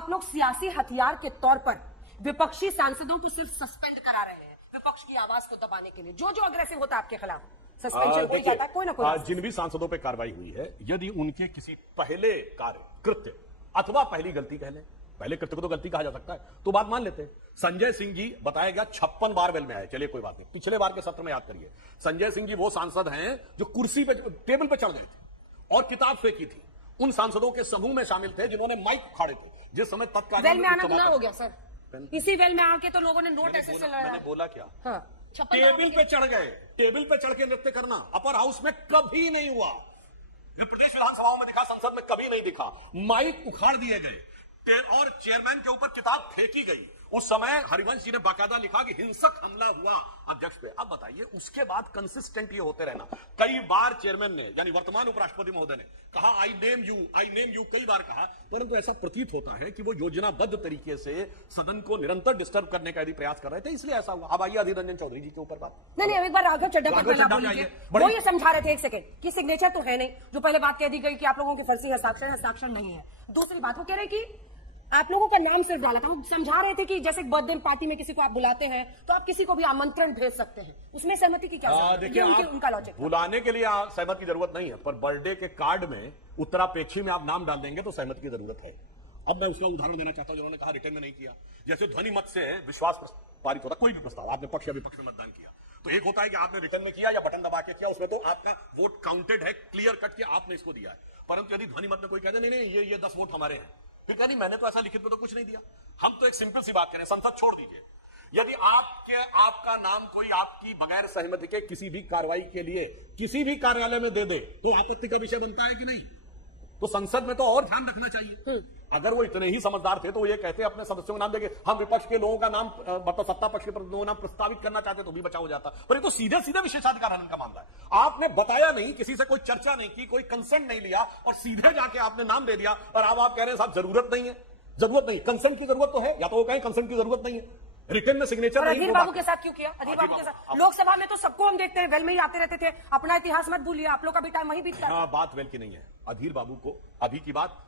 आप लोग सियासी हथियार के तौर पर विपक्षी सांसदों को सिर्फ सस्पेंड करा रहे हैं विपक्ष की आवाज को दबाने के लिए। जो जो अग्रेसिव होता है आपके खिलाफ सस्पेंशन हो जाता है कोई ना कोई। जिन भी सांसदों पर कार्रवाई हुई है, यदि उनके किसी पहले कार्य कृत्य अथवा पहली गलती कह लें, पहले कृत्य को तो गलती कहा जा सकता है, तो बात मान लेते हैं। संजय सिंह जी बताया गया 56 बार वेल में आए, चलिए कोई बात नहीं। पिछले बार के सत्र में याद करिए, संजय सिंह जी वो सांसद हैं जो कुर्सी पे टेबल पे चढ़ गए थे और किताब फेंकी थी। उन सांसदों के समूह में शामिल थे जिन्होंने माइक उखाड़े थे, जिस समय तत्काल वेल में आना गुनाह हो गया सर। इसी वेल में आके तो लोगों ने नोट ऐसे चलाया। मैंने बोला क्या? हाँ, टेबल पे चढ़ गए। टेबल पे चढ़ के नृत्य करना अपर हाउस में कभी नहीं हुआ, प्रदेश विधानसभाओं में दिखा, संसद में कभी नहीं दिखा। माइक उखाड़ दिए गए और चेयरमैन के ऊपर किताब फेंकी गई। उस समय हरिवंश जी ने बाकायदा लिखा कि हिंसक हमला हुआ अध्यक्ष पे। अब बताइए, उसके बाद कंसिस्टेंट ये होते रहना। कई बार चेयरमैन ने, यानी वर्तमान उपराष्ट्रपति महोदय ने कहा आई नेम यू कई बार कहा, परंतु ऐसा प्रतीत होता है कि वो योजनाबद्ध तरीके से सदन को निरंतर डिस्टर्ब करने का यदि प्रयास कर रहे थे, इसलिए ऐसा हुआ। अब आइए अधीर रंजन चौधरी जी के ऊपर बात। नहीं, एक बार राघव चड्ढा वो ये समझा रहे थे, एक सेकंड, कि सिग्नेचर तो है नहीं। जो पहले बात कह दी गई कि आप लोगों के फर्जी हस्ताक्षर नहीं है। दूसरी बात वो कह रहे कि आप लोगों का नाम सिर्फ डाला था। वो समझा रहे थे कि जैसे बर्थडे पार्टी में किसी को आप बुलाते हैं तो आप किसी को भी आमंत्रण भेज सकते हैं, उसमें सहमति की क्या जरूरत है? देखिए, उनका लॉजिक बुलाने के लिए सहमति की जरूरत नहीं है, पर बर्थडे के कार्ड में उत्तरापेक्षी में आप नाम डाल देंगे तो सहमति की जरूरत है। अब मैं उसका उदाहरण देना चाहता हूं, जिन्होंने कहा रिटर्न में नहीं किया। जैसे ध्वनि मत से विश्वास पारित होता, कोई भी प्रस्ताव आपने पक्ष या विपक्ष में मतदान किया, तो एक होता है कि आपने रिटर्न में किया या बटन दबा के किया, उसमें तो आपका वोट काउंटेड है, क्लियर कट के आपने इसको दिया है। परंतु यदि ध्वनि मत में कोई कहते नहीं ये 10 वोट हमारे हैं, फिर कहा नहीं मैंने तो ऐसा लिखित में तो कुछ नहीं दिया। हम तो एक सिंपल सी बात करें, संसद छोड़ दीजिए, यदि आपका नाम कोई आपकी बगैर सहमति के किसी भी कार्रवाई के लिए किसी भी कार्यालय में दे दे तो आपत्ति का विषय बनता है कि नहीं? तो संसद में तो और ध्यान रखना चाहिए। अगर वो इतने ही समझदार थे तो ये कहते अपने सदस्यों का नाम देंगे, हम विपक्ष के लोगों का नाम मतलब सत्ता पक्ष के लोगों का नाम प्रस्तावित करना चाहते तो भी बचाव हो जाता। पर ये तो सीधे सीधे विशेषाधिकार हनन का मामला है। आपने बताया नहीं, किसी से कोई चर्चा नहीं की, कोई कंसेंट नहीं लिया और सीधे जाके आपने नाम दे दिया। और अब आप कह रहे हैं साहब जरूरत नहीं है। जरूरत नहीं, कंसेंट की जरूरत तो है, या तो वो कहें कंसेंट की जरूरत नहीं है, रिटर्न में सिग्नेचर नहीं। अधीर बाबू के साथ क्यों किया? अधीर बाबू के साथ लोकसभा में तो सबको हम देखते हैं वेल में ही आते रहते थे। अपना इतिहास मत भूलिए, आप लोग का भी टाइम वहीं बीतता है। बात वेल की नहीं है। अधीर बाबू को अभी की बात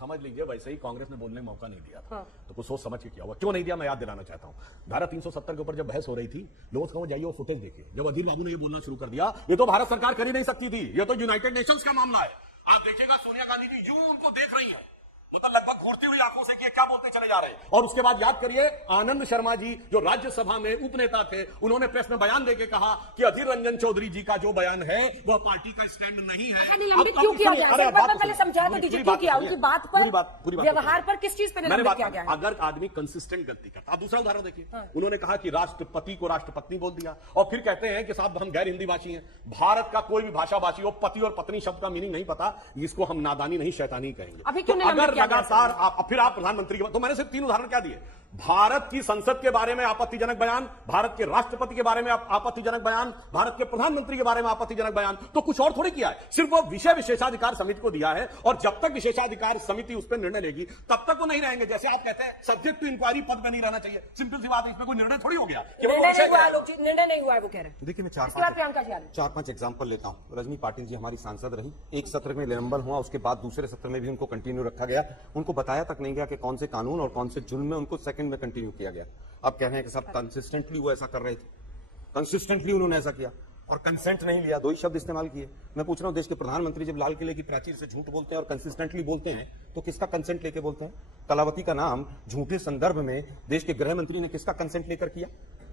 समझ लीजिए, वैसे ही कांग्रेस ने बोलने का मौका नहीं दिया था। तो कुछ सोच समझ के किया हुआ। क्यों नहीं दिया मैं याद दिलाना चाहता हूं। धारा 370 के ऊपर जब बहस हो रही थी, लोग कहो जाइए वो फुटेज देखिए। जब अधीर बाबू ने ये बोलना शुरू कर दिया, ये तो भारत सरकार कर ही नहीं सकती थी, ये तो यूनाइटेड नेशंस का मामला है। आप देखिएगा सोनिया गांधी जी यूं उनको देख रही है, मतलब लगभग घूरती हुई आंखों से कि क्या बोलते चले जा रहे हैं। और उसके बाद याद करिए, आनंद शर्मा जी जो राज्यसभा में उपनेता थे, उन्होंने प्रेस में बयान देके कहा कि अधीर रंजन चौधरी जी का जो बयान है वह पार्टी का स्टैंड नहीं है। क्यों किया गया? पहले समझा तो दीजिए क्यों किया? उनकी बात पर, व्यवहार पर किस चीज पर निलंबित किया गया? अगर आदमी कंसिस्टेंट गलती करता। आप दूसरा उदाहरण देखिए, उन्होंने कहा कि राष्ट्रपति को राष्ट्रपत्नी बोल दिया और फिर कहते हैं कि साहब हम गैर हिंदी भाषी हैं। भारत का कोई भी भाषा भाषी हो, पति और पत्नी शब्द का मीनिंग नहीं पता, इसको हम नादानी नहीं शैतानी कहेंगे। अभी क्यों अगर लगातार फिर आप प्रधानमंत्री के, तो मैंने सिर्फ 3 उदाहरण क्या दिए। भारत की संसद के बारे में आपत्तिजनक बयान, भारत के राष्ट्रपति के बारे में आपत्तिजनक बयान, भारत के प्रधानमंत्री के बारे में आपत्तिजनक बयान, तो कुछ और थोड़ी किया है। सिर्फ वो विषय विशेषाधिकार समिति को दिया है और जब तक विशेषाधिकार समिति उस पर निर्णय लेगी तब तक वो नहीं रहेंगे। जैसे आप कहते हैं सब्जेक्ट टू इंक्वायरी पद में नहीं रहना चाहिए, सिंपल सी बात है, इसमें कोई निर्णय थोड़ी हो गया। निर्णय नहीं हुआ है वो कह रहे हैं। देखिए मैं 4-5 एग्जाम्पल लेता हूँ। रजनी पाटिल जी हमारी सांसद रही, एक सत्र में निलंबन हुआ, उसके बाद दूसरे सत्र में भी उनको कंटिन्यू रखा गया। उनको बताया तक नहीं गया कि कौन से कानून और कौन से जुर्म में उनको सेकंड में कंटिन्यू किया गया। अब कह रहे हैं कि सब कंसिस्टेंटली वो ऐसा कर रहे थे, कंसिस्टेंटली उन्होंने ऐसा किया और कंसेंट नहीं लिया। 2 ही शब्द इस्तेमाल किए। मैं पूछ रहा हूं, देश के प्रधानमंत्री जब लाल किले की प्राचीर से झूठ बोलते हैं और कंसिस्टेंटली बोलते हैं तो किसका कंसेंट लेके बोलते हैं? कलावती का नाम झूठे संदर्भ में देश के गृह मंत्री ने किसका कंसेंट लेकर किया?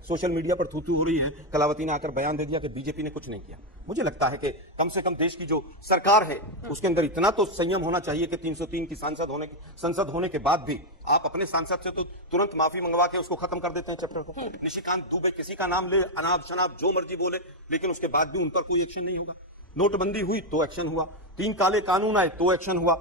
सोशल मीडिया पर थू-थू हो रही है, कलावती ने आकर बयान दे दिया कि बीजेपी ने कुछ नहीं किया। मुझे लगता है कि कम से कम देश की जो सरकार है उसके अंदर इतना तो संयम होना चाहिए कि 303 की संसद होने के बाद भी आप अपने सांसद से तो तुरंत माफी मंगवा के उसको खत्म कर देते हैं चैप्टर को। निशिकांत दुबे किसी का नाम ले, अनाब शनाब जो मर्जी बोले, लेकिन उसके बाद भी उन पर कोई एक्शन नहीं होगा। नोटबंदी हुई तो एक्शन हुआ, 3 काले कानून आए तो एक्शन हुआ।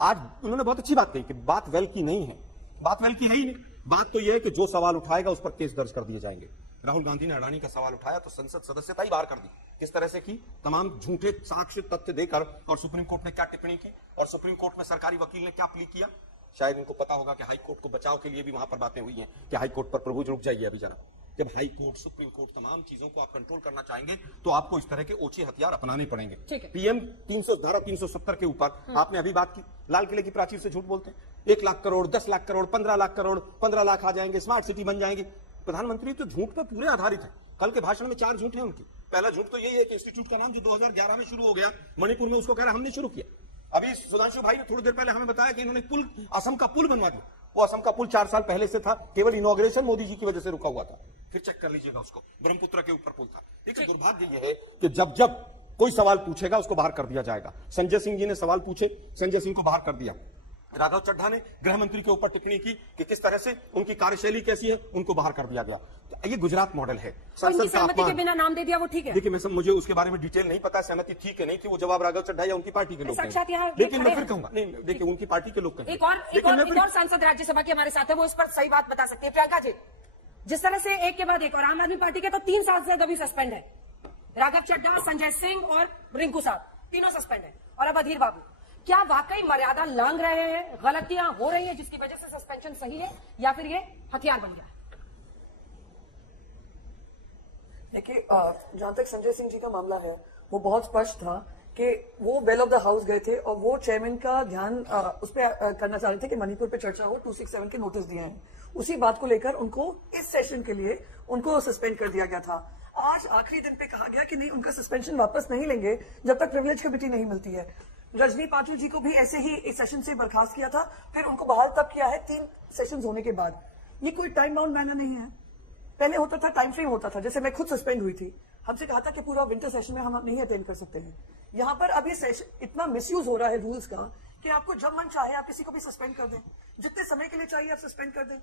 आज उन्होंने बहुत अच्छी बात कही कि बात वेल की नहीं है, बात वेल की है ही नहीं। बात तो यह है कि जो सवाल उठाएगा उस पर केस दर्ज कर दिए जाएंगे। राहुल गांधी ने अडानी का सवाल उठाया तो संसद सदस्यता ही बाहर कर दी। किस तरह से की? तमाम झूठे साक्ष्य तथ्य देकर। और सुप्रीम कोर्ट ने क्या टिप्पणी की और सुप्रीम कोर्ट में सरकारी वकील ने क्या प्ली किया? शायद इनको पता होगा कि हाई कोर्ट को बचाव के लिए भी वहां पर बातें हुई हैं कि हाई कोर्ट पर प्रभु रुक जाइए अभी जरा। जब हाई कोर्ट, सुप्रीम कोर्ट, तमाम चीजों को आप कंट्रोल करना चाहेंगे तो आपको इस तरह के ओछे हथियार अपनाने पड़ेंगे। पीएम 300 धारा 370 के ऊपर आपने अभी बात की, लाल किले की प्राचीर से झूठ बोलते हैं। 1 लाख करोड़, 10 लाख करोड़, 15 लाख करोड़, 15 लाख आ जाएंगे, स्मार्ट सिटी बन जाएंगे। प्रधानमंत्री तो झूठ पर पूरे आधारित है। कल के भाषण में 4 झूठ हैं उनकी। पहला झूठ तो यही है कि इंस्टीट्यूट का नाम जो 2011 में शुरू हो गया मणिपुर में, उसको कह रहा हमने शुरू किया। अभी सुधांशु भाई ने थोड़ी देर पहले हमें बताया कि इन्होंने पुल, असम का पुल बनवा दिया। वो असम का पुल 4 साल पहले से था, केवल इनॉग्रेशन मोदी जी की वजह से रुका हुआ था। फिर चेक कर लीजिएगा उसको, ब्रह्मपुत्र के ऊपर पुल था। देखिए दुर्भाग्य यह है कि जब जब कोई सवाल पूछेगा उसको बाहर कर दिया जाएगा। संजय सिंह जी ने सवाल पूछे, संजय सिंह को बाहर कर दिया। राघव चड्ढा ने गृह मंत्री के ऊपर टिप्पणी की कि किस तरह से उनकी कार्यशैली कैसी है, उनको बाहर कर दिया गया। तो ये गुजरात मॉडल है। सहमति के बिना नाम दे दिया, वो ठीक है। देखिए मुझे उसके बारे में डिटेल नहीं पता, सहमति थी कि नहीं थी, वो जवाब राघव चड्ढा या उनकी पार्टी के लोग कहेंगे। लेकिन मैं फिर कहूंगा, नहीं देखिए उनकी पार्टी के लोग कहेंगे। एक और सांसद राज्यसभा के हमारे साथ है, वो इस पर सही बात बता सकती है। प्रियंका जी, जिस तरह से एक के बाद एक, और आम आदमी पार्टी के तो 3 सांसद अभी सस्पेंड है, राघव चड्ढा, संजय सिंह और रिंकू साहब, तीनों सस्पेंड है, और अब अधीर बाबू। क्या वाकई मर्यादा लांघ रहे हैं, गलतियां हो रही हैं जिसकी वजह से सस्पेंशन सही है, या फिर ये हथियार बन गया है? देखिए, जहां तक संजय सिंह जी का मामला है, वो बहुत स्पष्ट था कि वो बेल ऑफ द हाउस गए थे और वो चेयरमैन का ध्यान उस पर करना चाह रहे थे कि मणिपुर पे चर्चा हो। 267 के नोटिस दिए हैं, उसी बात को लेकर उनको इस सेशन के लिए उनको सस्पेंड कर दिया गया था। आज आखिरी दिन पे कहा गया कि नहीं, उनका सस्पेंशन वापस नहीं लेंगे जब तक प्रिविलेज कमेटी नहीं मिलती है। रजनी पाटिल जी को भी ऐसे ही इस सेशन से बर्खास्त किया था, फिर उनको बहाल तब किया है 3 सेशंस होने के बाद। ये कोई टाइम बाउंड मैनर नहीं है। पहले होता था, टाइम फ्रेम होता था, जैसे मैं खुद सस्पेंड हुई थी, हमसे कहा था कि पूरा विंटर सेशन में हम नहीं अटेंड कर सकते हैं। यहाँ पर अब ये सेशन इतना मिसयूज हो रहा है रूल्स का कि आपको जब मन चाहे आप किसी को भी सस्पेंड कर दें, जितने समय के लिए चाहिए आप सस्पेंड कर दें।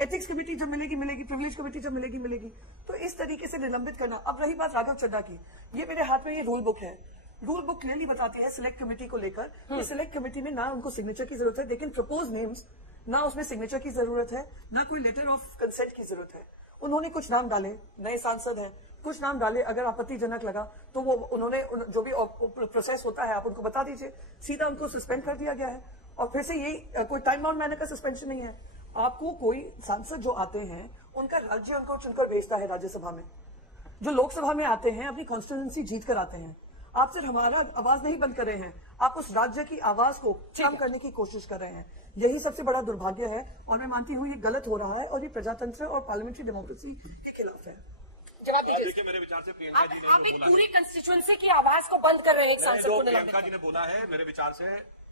एथिक्स कमेटी जब मिलेगी मिलेगी, प्रिविलेज कमेटी जब मिलेगी मिलेगी। तो इस तरीके से निलंबित करना। अब रही बात राघव चड्ढा की, ये मेरे हाथ में ये रूल बुक है। रूल बुक क्लियरली बताती है सिलेक्ट कमेटी को लेकर कि सिलेक्ट कमेटी में ना उनको सिग्नेचर की जरूरत है, लेकिन प्रपोज नेम्स ना उसमें सिग्नेचर की जरूरत है, ना कोई लेटर ऑफ कंसेंट की जरूरत है। उन्होंने कुछ नाम डाले, नए सांसद हैं, कुछ नाम डाले, अगर आपत्तिजनक लगा तो वो उन्होंने जो भी प्रोसेस होता है आप उनको बता दीजिए, सीधा उनको सस्पेंड कर दिया गया है। और फिर से यही कोई टाइम बाउंड मैनर का सस्पेंशन नहीं है। आपको कोई सांसद जो आते हैं उनका राज्य उनको चुनकर भेजता है राज्यसभा में, जो लोकसभा में आते हैं अपनी कॉन्स्टिट्यूंसी जीत कर आते हैं। आप सिर्फ हमारा आवाज नहीं बंद कर रहे हैं, आप उस राज्य की आवाज को कम करने की कोशिश कर रहे हैं। यही सबसे बड़ा दुर्भाग्य है और मैं मानती हूँ ये गलत हो रहा है और ये प्रजातंत्र और पार्लियामेंट्री डेमोक्रेसी के खिलाफ है। जवाब दीजिए। देखिए मेरे विचार से प्रियंका जी ने आप एक पूरी कंस्टिट्यूएंसी की आवाज को बंद कर रहे हैं एक सांसद को। प्रियंका जी ने बोला है, मेरे विचार से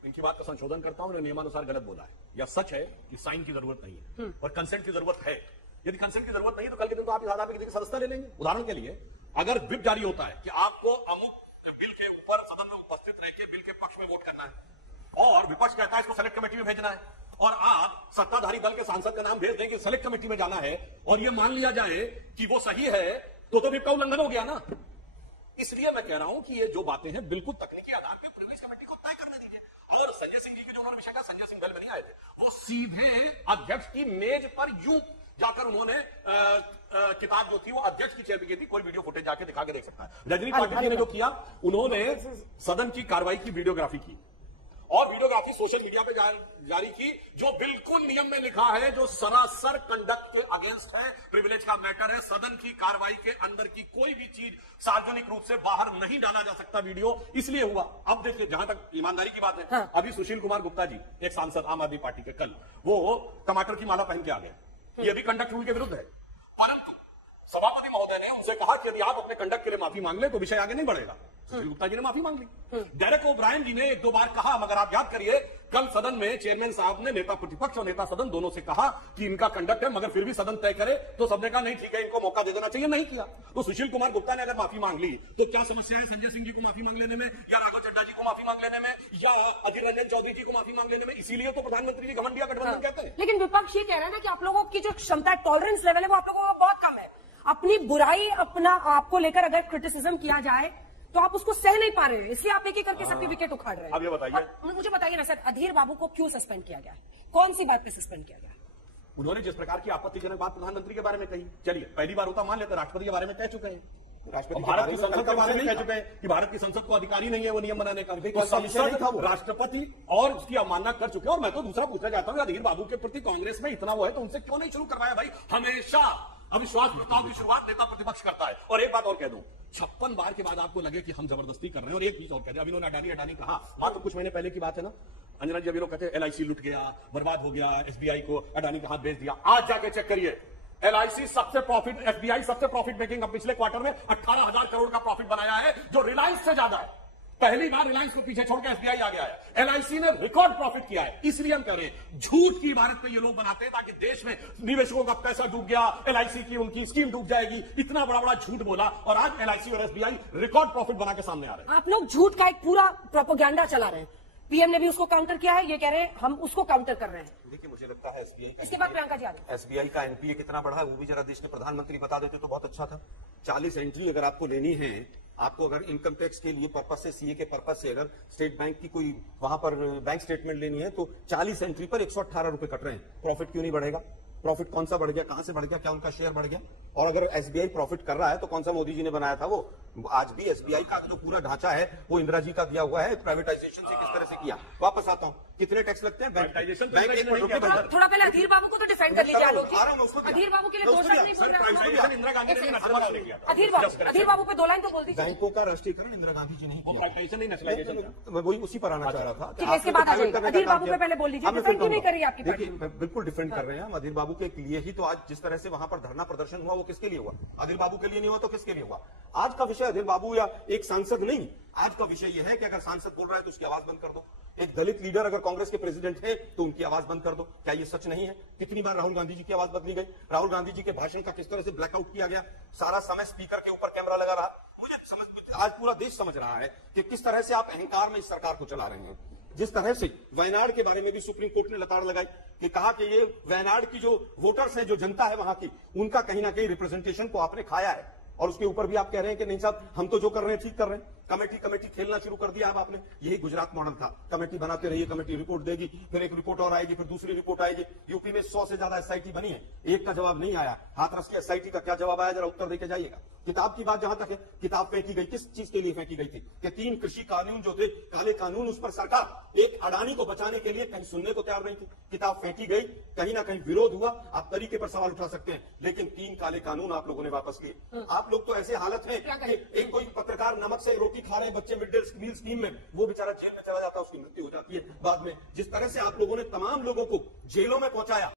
इनकी बात का संशोधन करता हूं, नियमानुसार गलत बोला है। या सच है कि साइन की जरूरत नहीं है और कंसेंट की जरूरत है। यदि कंसेंट की जरूरत नहीं है तो कल के दिन तो आप इस आधार पर सदस्यता ले लेंगे। उदाहरण के लिए अगर विप जारी होता है कि आपको अमुक बिल के ऊपर सदन में उपस्थित रह के बिल के पक्ष में वोट करना है और विपक्ष कहता है इसको सेलेक्ट कमेटी में भेजना है, और आप सत्ताधारी दल के सांसद का नाम भेज दें कि सेलेक्ट कमेटी में जाना है, और यह मान लिया जाए कि वो सही है, तो विप का उल्लंघन हो गया ना। इसलिए मैं कह रहा हूं कि ये जो बातें हैं बिल्कुल तकनीकी आधार पर प्रिविलेज कमेटी को तय करने दीजिए। और संजय सिंह जी के जो उन्होंने विषय का, संजय सिंह दल में नहीं आए थे, वो सीधे अध्यक्ष की मेज पर यूं जाकर उन्होंने किताब जो थी वो अध्यक्ष की चेयर पे की थी। कोई वीडियो फुटेज जाके दिखा के देख सकता है। रजनी पाटिल जी ने जो किया, उन्होंने सदन की कार्रवाई की वीडियोग्राफी की और वीडियोग्राफी सोशल मीडिया पे जारी की, जो बिल्कुल नियम में लिखा है, जो सरासर कंडक्ट के अगेंस्ट है। प्रिविलेज का मैटर है, सदन की कार्रवाई के अंदर की कोई भी चीज सार्वजनिक रूप से बाहर नहीं डाला जा सकता। वीडियो इसलिए हुआ। अब देखिए, जहां तक ईमानदारी की बात है, हाँ। अभी सुशील कुमार गुप्ता जी, एक सांसद आम आदमी पार्टी के, कल वो टमाटर की माला पहन के आ गए। ये भी कंडक्ट रूल के विरुद्ध है, परंतु सभापति महोदय ने उनसे कहा कि यदि आप अपने कंडक्ट के लिए माफी मांग ले तो विषय आगे नहीं बढ़ेगा। सुशील गुप्ता जी ने माफी मांग ली। डेरेक ओब्रायन जी ने 1-2 बार कहा, मगर आप याद करिए कल सदन में चेयरमैन साहब ने नेता प्रतिपक्ष और नेता सदन दोनों से कहा कि इनका कंडक्ट है, मगर फिर भी सदन तय करे, तो सबने कहा नहीं ठीक है, इनको मौका दे देना चाहिए, नहीं किया। तो सुशील कुमार गुप्ता ने अगर माफी मांग ली तो क्या समस्या है संजय सिंह जी को माफी मांग लेने में, या राघव चड्ढा जी को माफी मांग लेने में, या अधीर रंजन चौधरी जी को माफी मांग लेने में? इसीलिए तो प्रधानमंत्री जी घमंडिया गठबंधन कहते हैं। लेकिन विपक्ष ये कह रहा है ना कि आप लोगों की जो क्षमता, टॉलरेंस लेवल है, वो आप लोगों का बहुत कम है। अपनी बुराई, अपना आपको लेकर अगर क्रिटिसिज्म किया जाए तो आप उसको सह नहीं पा रहे हैं, इसलिए आप एक एक करके सबकी विकेट उखाड़ रहे हैं। अब ये बताइए, मुझे बताइए ना सर, अधीर बाबू को क्यों सस्पेंड किया गया है? कौन सी बात पे सस्पेंड किया गया? उन्होंने जिस प्रकार की आपत्तिजनक बात प्रधानमंत्री के बारे में कही, चलिए पहली बार होता मान लेते, राष्ट्रपति के बारे में कह चुके हैं, राष्ट्रपति भारत की संसद के बारे में कह चुके हैं कि भारत की संसद को अधिकारी नहीं है वो नियम बनाने का। संसद, राष्ट्रपति और उसकी अवमानना कर चुके हैं। और मैं तो दूसरा पूछना चाहता हूँ, अधीर बाबू के प्रति कांग्रेस में इतना वो है तो उनसे क्यों नहीं शुरू करवाया भाई? हमेशा अविश्वास प्रस्ताव की शुरुआत नेता प्रतिपक्ष करता है। और एक बात और कह दूं, 56 बार के बाद आपको लगे कि हम जबरदस्ती कर रहे हैं, और एक चीज और कह दें, अभी उन्होंने अडानी कहा, मात्र कुछ महीने पहले की बात है ना, अंजना जी अभी लोग कहते हैं LIC लुट गया, बर्बाद हो गया, SBI को अडानी के हाथ बेच दिया। आज जाके चेक करिए, LIC सबसे प्रॉफिट, SBI सबसे प्रॉफिट मेकिंग पिछले क्वार्टर में 18,000 करोड़ का प्रॉफिट बनाया है, जो रिलायंस से ज्यादा है। पहली बार रिलायंस को पीछे छोड़ के SBI आगे आया। LIC ने रिकॉर्ड प्रॉफिट किया है। इसलिए हम कह रहे हैं, झूठ की इबारत पे ये लोग बनाते हैं ताकि देश में निवेशकों का पैसा डूब गया, LIC की उनकी स्कीम डूब जाएगी, इतना बड़ा बड़ा झूठ बोला और आज LIC और SBI रिकॉर्ड प्रॉफिट बना के सामने आ रहे हैं। आप लोग झूठ का एक पूरा प्रोपेगेंडा चला रहे हैं। PM ने भी उसको काउंटर किया है, ये कह रहे हैं हम उसको काउंटर कर रहे हैं। देखिए, मुझे लगता है SBI का, इसके बाद प्रियंका जी आ रही हैं। SBI का NPA कितना बढ़ा है वो भी जरा देश के प्रधानमंत्री बता देते तो बहुत अच्छा था। 40 एंट्री अगर आपको लेनी है, आपको अगर इनकम टैक्स के लिए पर्पज से, CA के पर्पज से अगर स्टेट बैंक की कोई वहां पर बैंक स्टेटमेंट लेनी है, तो 40 एंट्री पर 118 रुपए कट रहे हैं। प्रॉफिट क्यों नहीं बढ़ेगा? प्रॉफिट कौन सा बढ़ गया, कहां से बढ़ गया, क्या उनका शेयर बढ़ गया? और अगर SBI प्रॉफिट कर रहा है तो कौन सा मोदी जी ने बनाया था वो? आज भी SBI का जो पूरा ढांचा है वो इंदिरा जी का दिया हुआ है। प्राइवेटाइजेशन से किस तरह से किया, वापस आता हूं, कितने टैक्स लगते हैं? बैंक थोड़ा पहले अधीर बाबू को तो डिफेंड कर लीजिए आलोक जी। अधीर बाबू के लिए 2 लाइन नहीं बोल रहे। इंदिरा गांधी ने नेशनलाइजेशन नहीं किया था। अधीर बाबू पे 2 लाइन तो बोल दीजिए। बैंकों का राष्ट्रीयकरण इंदिरा गांधी जी नहीं किया। प्राइवेटाइजेशन नहीं, नेशनलाइजेशन था। मैं वही उसी पर आना चाह रहा था। ठीक है, इसके बाद आ जाइए। अधीर बाबू पे पहले बोल लीजिए, डिफेंड क्यों नहीं कर रही आपकी पार्टी? देखिए, बिल्कुल डिफेंड कर रहे हैं हम अधीर बाबू के लिए ही। तो आज जिस तरह से वहां पर धरना प्रदर्शन हुआ वो किसके लिए हुआ? अधीर बाबू के लिए नहीं हुआ तो किसके लिए हुआ? आज का विषय अधीर बाबू या एक सांसद नहीं, आज का विषय यह है कि अगर सांसद बोल रहा है तो उसकी आवाज बंद कर दो। एक दलित लीडर अगर कांग्रेस के प्रेसिडेंट है तो उनकी आवाज बंद कर दो। क्या ये सच नहीं है? कितनी बार राहुल गांधी जी की आवाज बदली गई? राहुल गांधी जी के भाषण का किस तरह से ब्लैकआउट किया गया? सारा समय स्पीकर के ऊपर कैमरा लगा रहा। मुझे समझ, आज पूरा देश समझ रहा है कि किस तरह से आप अहंकार में इस सरकार को चला रहे हैं। जिस तरह से वायनाड के बारे में भी सुप्रीम कोर्ट ने लताड़ लगाई कि कहा कि ये वायनाड की जो वोटर्स है, जो जनता है वहां की, उनका कहीं ना कहीं रिप्रेजेंटेशन को आपने खाया है। और उसके ऊपर भी आप कह रहे हैं कि नहीं साहब, हम तो जो कर रहे हैं ठीक कर रहे हैं। कमेटी खेलना शुरू कर दिया अब आपने। यही गुजरात मॉडल था, कमेटी बनाते रहिए, कमेटी रिपोर्ट देगी, फिर एक रिपोर्ट और आएगी, फिर दूसरी रिपोर्ट आएगी। यूपी में 100 से ज्यादा SIT बनी है, एक का जवाब नहीं आया। हाथरस की SIT का क्या जवाब आया, जरा उत्तर देके जाइएगा। किताब की बात जहां तक है, किताब फेंकी गई किस चीज के लिए फेंकी गई थी? कि 3 कृषि कानून जो थे, काले कानून, उस पर सरकार एक अडानी को बचाने के लिए कहीं सुनने को तैयार नहीं थी। किताब फेंकी गई, कहीं ना कहीं विरोध हुआ। आप तरीके पर सवाल उठा सकते हैं, लेकिन 3 काले कानून आप लोगों ने वापस किए। आप लोग तो ऐसे हालत है कि एक कोई पत्रकार नमक से रोटी खा रहे हैं बच्चे मिड डे मील स्कीम में, वो बेचारा जेल में चला जाता है, उसकी मृत्यु हो जाती है बाद में। जिस तरह से आप लोगों ने तमाम लोगों को जेलों में पहुंचाया,